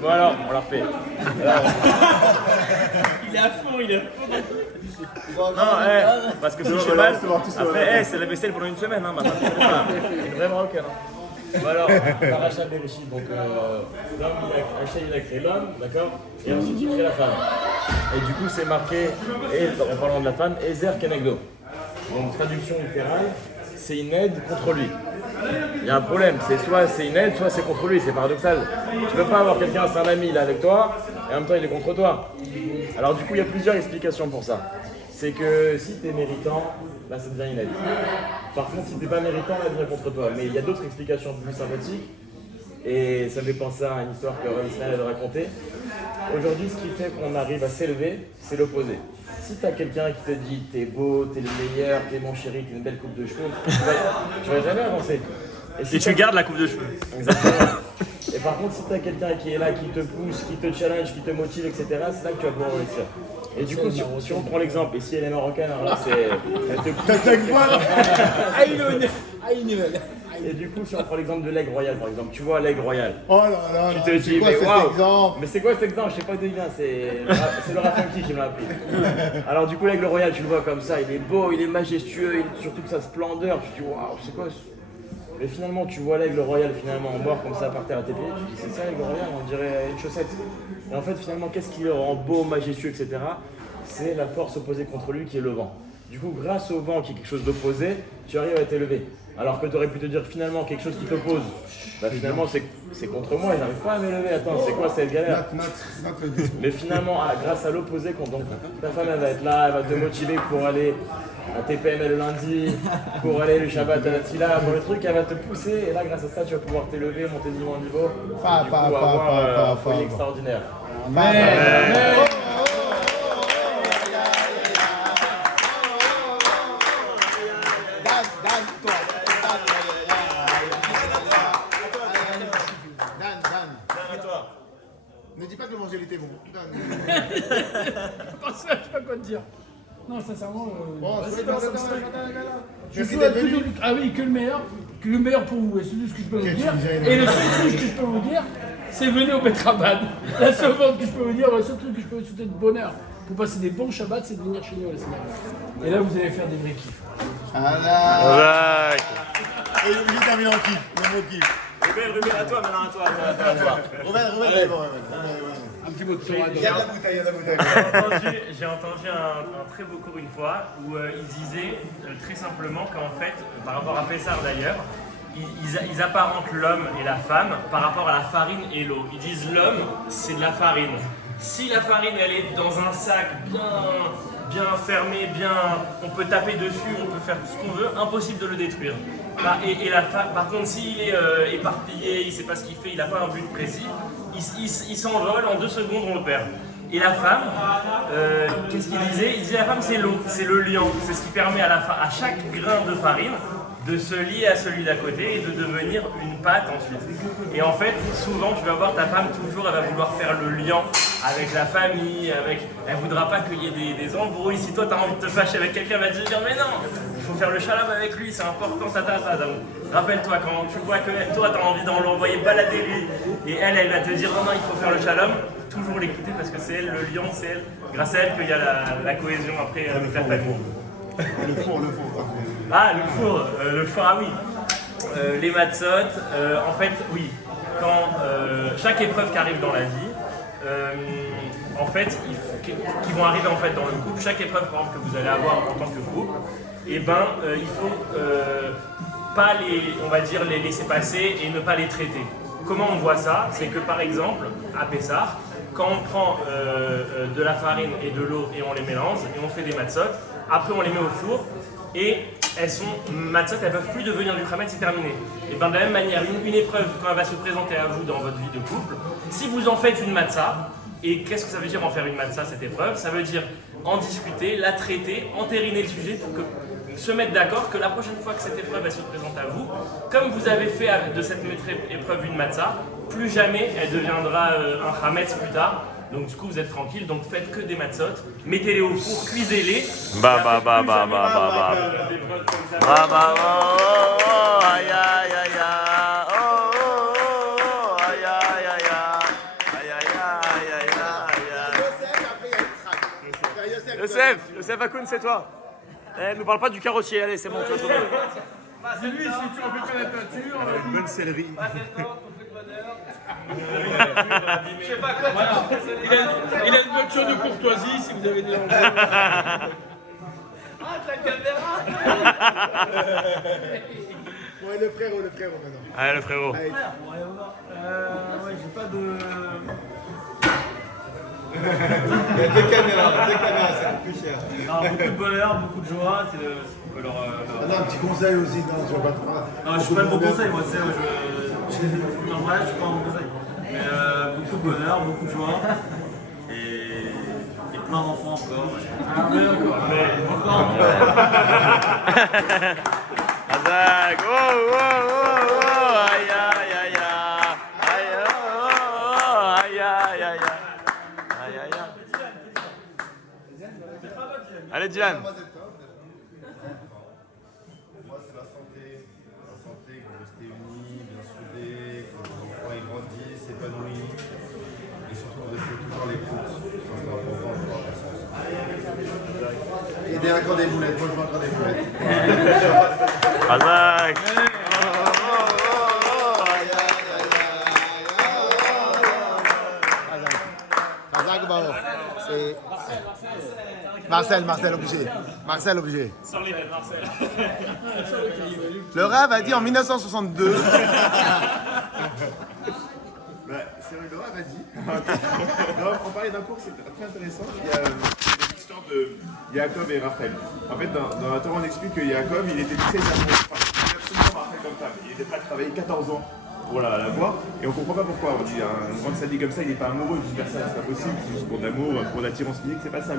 Bon alors, on la refait. Il est à fond, il est à fond. Non, parce que si je fais mal, après, c'est la vaisselle pendant une semaine, hein, maintenant, c'est vraiment ok. Bon alors, Parachat Bereshit, donc l'homme, il a créé l'homme, d'accord, et ensuite il crée la femme. Et du coup, c'est marqué, en parlant de la femme, Ezer Kenegdo. Donc, traduction littérale, c'est une aide contre lui. Il y a un problème, c'est soit c'est une aide, soit c'est contre lui, c'est paradoxal. Tu peux pas avoir quelqu'un, c'est un ami, il est avec toi, et en même temps il est contre toi. Alors du coup, il y a plusieurs explications pour ça. C'est que si tu es méritant, là ça devient une aide. Par contre, si tu n'es pas méritant, là, elle devient contre toi. Mais il y a d'autres explications plus sympathiques, et ça me fait penser à une histoire que Rav Israël a racontée. Aujourd'hui, ce qui fait qu'on arrive à s'élever, c'est l'opposé. Si tu as quelqu'un qui te dit t'es beau, t'es le meilleur, t'es mon chéri, t'es une belle coupe de cheveux, tu vas jamais avancer. Et tu gardes la coupe de cheveux. Exactement. Et par contre, si tu as quelqu'un qui est là, qui te pousse, qui te challenge, qui te motive, etc., c'est là que tu vas pouvoir réussir. Et du coup, si on prend l'exemple, et si elle est marocaine, alors là, c'est. Elle te pousse. Et du coup, si on prend l'exemple de l'aigle royal, par exemple, tu vois l'aigle royal. Oh là là, Tu te dis, quoi mais cet waouh. exemple? Mais c'est quoi cet exemple? Je sais pas d'où il vient, c'est le Rafanki qui me l'a appris. Alors du coup, l'aigle royal, tu le vois comme ça, il est beau, il est majestueux, surtout que sa splendeur, tu te dis, waouh, c'est quoi ce... Mais finalement, tu vois l'aigle royal finalement mort comme ça par terre à tes pieds, tu te dis, c'est ça l'aigle royal, on dirait une chaussette. Et en fait, finalement, qu'est-ce qui le rend beau, majestueux, etc. C'est la force opposée contre lui qui est le vent. Du coup, grâce au vent qui est quelque chose d'opposé, tu arrives à t'élever. Alors que tu aurais pu te dire finalement quelque chose qui t'oppose, bah finalement c'est contre moi, j'arrive pas à m'élever, attends, c'est quoi cette galère? Mais finalement, grâce à l'opposé, donc ta femme elle va être là, elle va te motiver pour aller à TPM le lundi, pour aller le Shabbat à la Tfila, pour le truc, elle va te pousser, et là grâce à ça tu vas pouvoir t'élever, monter de niveau en niveau, et du coup avoir un foyer extraordinaire. Ne dis pas que le manger était bon. Je sais pas quoi te dire. Non, sincèrement. Merci d'être venu. Ah oui, que le meilleur pour vous. Et c'est tout ce que je peux vous dire. Et le seul truc que je peux vous dire, c'est venez au Betrabad. La seule chose que je peux vous dire, le seul truc que je peux vous souhaiter de bonheur pour passer des bons Shabbats, c'est de venir chez nous à la semaine. Et là, vous allez faire des vrais kiffs. Ah et il est terminé en kiff, le mot kiff. Ruben, à toi, maintenant à toi. Ruben, Un petit mot de Torah. il y a de la bouteille. J'ai entendu un très beau cours une fois où il disait très simplement qu'en fait, par rapport à Pessar d'ailleurs, ils apparentent l'homme et la femme par rapport à la farine et l'eau. Ils disent l'homme, c'est de la farine. Si la farine elle est dans un sac bien fermé, on peut taper dessus, on peut faire tout ce qu'on veut, impossible de le détruire. Par contre, s'il est éparpillé, il ne sait pas ce qu'il fait, il n'a pas un but précis, il s'envole, en 2 secondes on le perd. Et la femme, qu'est-ce qu'il disait? Il disait la femme c'est l'eau, c'est le liant, c'est ce qui permet à chaque grain de farine de se lier à celui d'à côté et de devenir une pâte ensuite. Et en fait, souvent, tu vas voir ta femme, toujours, elle va vouloir faire le lien avec la famille, elle voudra pas qu'il y ait des embrouilles. Si toi, tu as envie de te fâcher avec quelqu'un, elle va te dire, mais non, il faut faire le shalom avec lui, c'est important, Rappelle-toi, quand tu vois que toi, tu as envie d'en l'envoyer balader lui, et elle va te dire, non, il faut faire le shalom, toujours l'écouter parce que c'est elle, le lion, c'est elle, grâce à elle qu'il y a la cohésion après avec la famille. Le four. Ah, le four, ah oui. Les matzot, en fait, oui. Quand chaque épreuve qui arrive dans la vie, en fait, qui vont arriver en fait dans le couple, chaque épreuve par exemple, que vous allez avoir en tant que couple, il faut pas les laisser passer et ne pas les traiter. Comment on voit ça? C'est que par exemple, à Pessah, quand on prend de la farine et de l'eau et on les mélange et on fait des matzot, après on les met au four et elles sont matzot, elles peuvent plus devenir du khamet, c'est terminé. Et bien de la même manière, une épreuve quand elle va se présenter à vous dans votre vie de couple, si vous en faites une matzah, et qu'est-ce que ça veut dire en faire une matzah cette épreuve? Ça veut dire en discuter, la traiter, entériner le sujet pour que se mettre d'accord que la prochaine fois que cette épreuve elle se présente à vous, comme vous avez fait de cette épreuve une matzah, plus jamais elle deviendra un chametz plus tard. Donc du coup vous êtes tranquille, donc faites que des matzot, mettez-les au four, cuisez-les. Yosef Akoun, c'est toi. Eh, nous parle pas du carrossier, allez, c'est bon, tu vas sauver. C'est lui, si tu refais pas la peinture. Une bonne céleri. Je sais pas quoi. Voilà. Il a une voiture de courtoisie si vous avez des enjeux. Ah, ta caméra. Ouais, le frérot maintenant. Allez, le frérot. Allez. Ouais, j'ai pas de. Il y a deux caméras, ça coûte plus cher. Non, beaucoup de bonheur, beaucoup de joie. C'est leur. Ah non, un petit conseil aussi, non, je vois pas trop. Non, je suis pas le bon conseil, moi, tu sais, en vrai, je suis pas un bon conseil. Mais beaucoup de bonheur, beaucoup de joie. Et plein d'enfants encore. Ah, mais encore. Azak, oh, oh, oh, oh, aïe, aïe, aïe, aïe, oh, oh, aïe, aïe, aïe, aïe, aïe, aïe. Allez, Dylan. Moi, c'est la santé, que vous restez unis, bien soudés, que vos enfants ils grandissent, s'épanouissent, et surtout de rester toujours à l'écoute. Ça, c'est important pour avancer ensemble. Aider encore des boulettes, moi je veux encore des boulettes. Azak. Razak, bravo. C'est Marcel, obligé. Marcel, obligé. Sans les dettes, Marcel. Le Rav a dit en 1962. C'est vrai, le Rav a dit. On parlait d'un cours, c'est très intéressant. Il y a l'histoire de Yaakov et Rachel. En fait, dans la Torah, on explique que Yaakov, il était très amoureux. Il absolument Rachel comme femme. Il était prêt à travailler 14 ans pour la voir. Et on comprend pas pourquoi. On dit un grand sadique comme ça, il n'est pas amoureux d'une personne, c'est pas possible. C'est juste pour de l'amour, pour l'attirance physique. C'est pas ça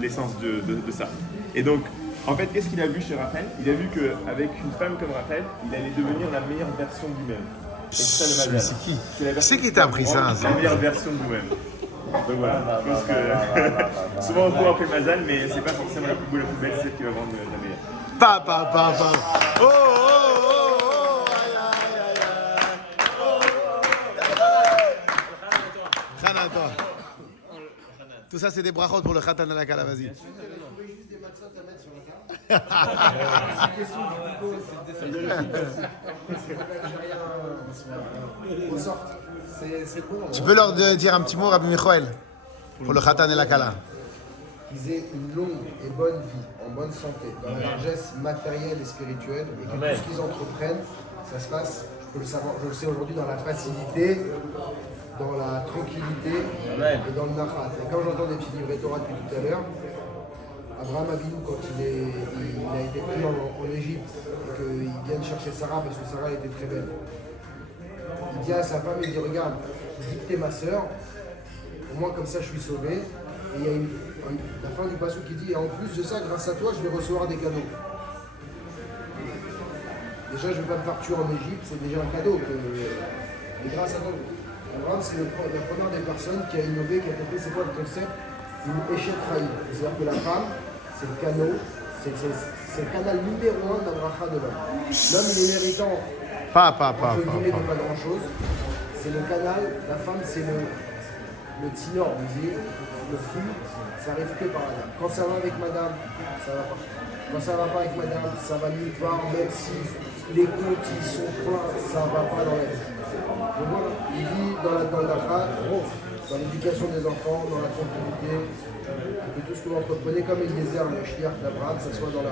l'essence de ça. Et donc, en fait, qu'est-ce qu'il a vu chez Rachel? Il a vu qu'avec une femme comme Rachel, il allait devenir la meilleure version de lui-même. Et c'est ça le mazal. C'est qui? C'est qui t'a appris ça? La meilleure version de vous-même. Donc voilà, je pense que souvent on court après le mazal, mais c'est pas forcément la plus beau, la plus belle, c'est celle qui va vendre la meilleure. Pa. Oh, aïe, aïe, aïe. Khana, toi. Tout ça, c'est des brachot pour le khatan à la kala, vas-y. Tu peux leur dire un petit mot, Rabbi Michoël, pour le khatan et la kala. Qu'ils aient une longue et bonne vie, en bonne santé, dans la largesse matérielle et spirituelle, et que tout ce qu'ils entreprennent, ça se passe, je peux le savoir, je le sais aujourd'hui, dans la facilité, dans la tranquillité et dans le nachat. Et quand j'entends des petits livrets Torah depuis tout à l'heure, Abraham Avinu, quand il a été pris en Égypte et qu'il vient de chercher Sarah parce que Sarah était très belle, il dit à sa femme, il dit regarde, dis que t'es ma sœur, au moins comme ça je suis sauvé. Et il y a la fin du passage qui dit et en plus de ça, grâce à toi, je vais recevoir des cadeaux. Déjà, je ne vais pas me faire tuer en Égypte, c'est déjà un cadeau. Et grâce à toi, Abraham, c'est la première des personnes qui a innové, qui a compris c'est quoi le concept d'une échec faillie. C'est-à-dire que la femme, c'est le canal, c'est le canal numéro 1 d'Abraha de l'homme. L'homme, il est méritant entre guillemets de pas grand-chose. C'est le canal, la femme, c'est le tinor, vous dites, le flux, ça arrive que par madame. Quand ça va avec madame, ça va pas. Quand ça va pas avec madame, ça va nulle part, même si les comptes ils sont pleins, ça va pas dans la vie. Donc voilà, il vit dans la dans l'éducation des enfants, dans la tranquillité, et que tout ce que vous entreprenez, comme Eliezer, le shliach d'Abraham, ça soit dans la...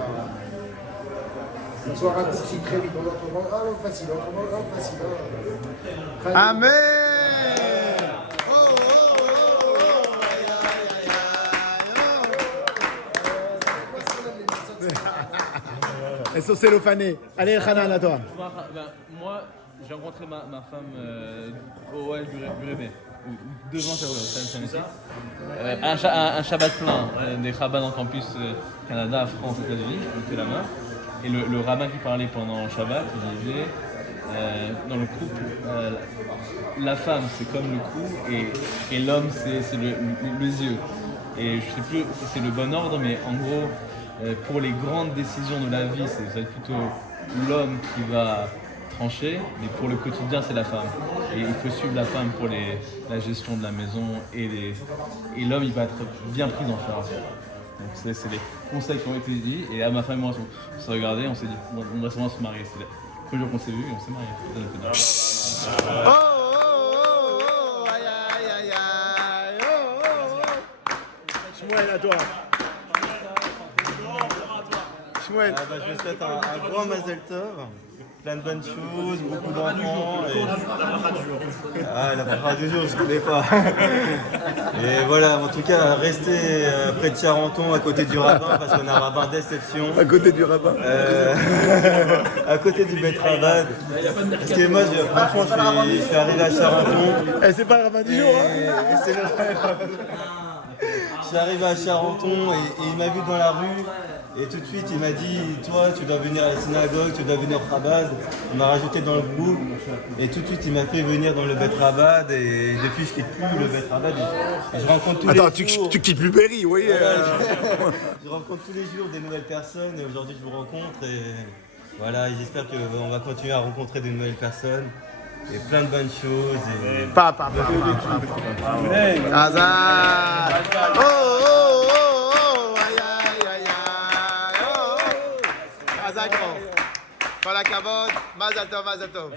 Ça soit raccourci très vite, on entreprend, facile, facile. Amen. Elles sont cellophanées. Allez, Hanan, à toi. Moi, j'ai rencontré ma femme au OL Burebé, devant Jérusalem, un Shabbat plein, des rabbins en campus Canada, France, États-Unis, j'étais là-bas. Et le rabbin qui parlait pendant Shabbat, il disait, dans le couple, la femme c'est comme le cou et l'homme c'est les yeux. Et je sais plus si c'est le bon ordre, mais en gros, pour les grandes décisions de la vie, ça va être plutôt l'homme qui va trancher, mais pour le quotidien, c'est la femme. Et il faut suivre la femme pour la gestion de la maison et l'homme il va être bien pris en charge. Donc c'est les conseils qui ont été dit et à ma femme et moi on s'est regardé, on s'est dit on va sûrement se marier. C'est le premier jour qu'on s'est vu et on s'est marié. Oh, oh, oh, oh, aïe, aïe, aïe, aïe, oh, oh, oh. Shmuel, à toi. Shmuel. Je vous souhaite un grand Mazel Tov, plein de bonnes choses, beaucoup d'enfants. La bracha du jour, je ne connais pas. Et voilà, en tout cas, restez près de Charenton, à côté du rabbin, parce qu'on a un rabbin d'exception. À côté du rabbin. À côté du Bet Rabad. Parce que moi, franchement, je suis arrivé à Charenton. Eh, c'est pas le rabbin du jour, hein. C'est le Je suis arrivé à Charenton et il m'a vu dans la rue. Et tout de suite, il m'a dit, toi, tu dois venir à la synagogue, tu dois venir au Chabad. On m'a rajouté dans le groupe. Et tout de suite, il m'a fait venir dans le Bet Rabad. Et depuis, je quitte plus le Bet Rabad. Je rencontre tous les jours. Tu quittes plus Berry, oui. Je rencontre tous les jours des nouvelles personnes. Et aujourd'hui, je vous rencontre. Et voilà, j'espère qu'on va continuer à rencontrer de nouvelles personnes. Et plein de bonnes choses. Et... Hazard. Oh, oh, oh, oh, aïe, aïe, aïe, aïe, oh. Hazard. Voilà, Kavod. Mazal tov, Mazal tov.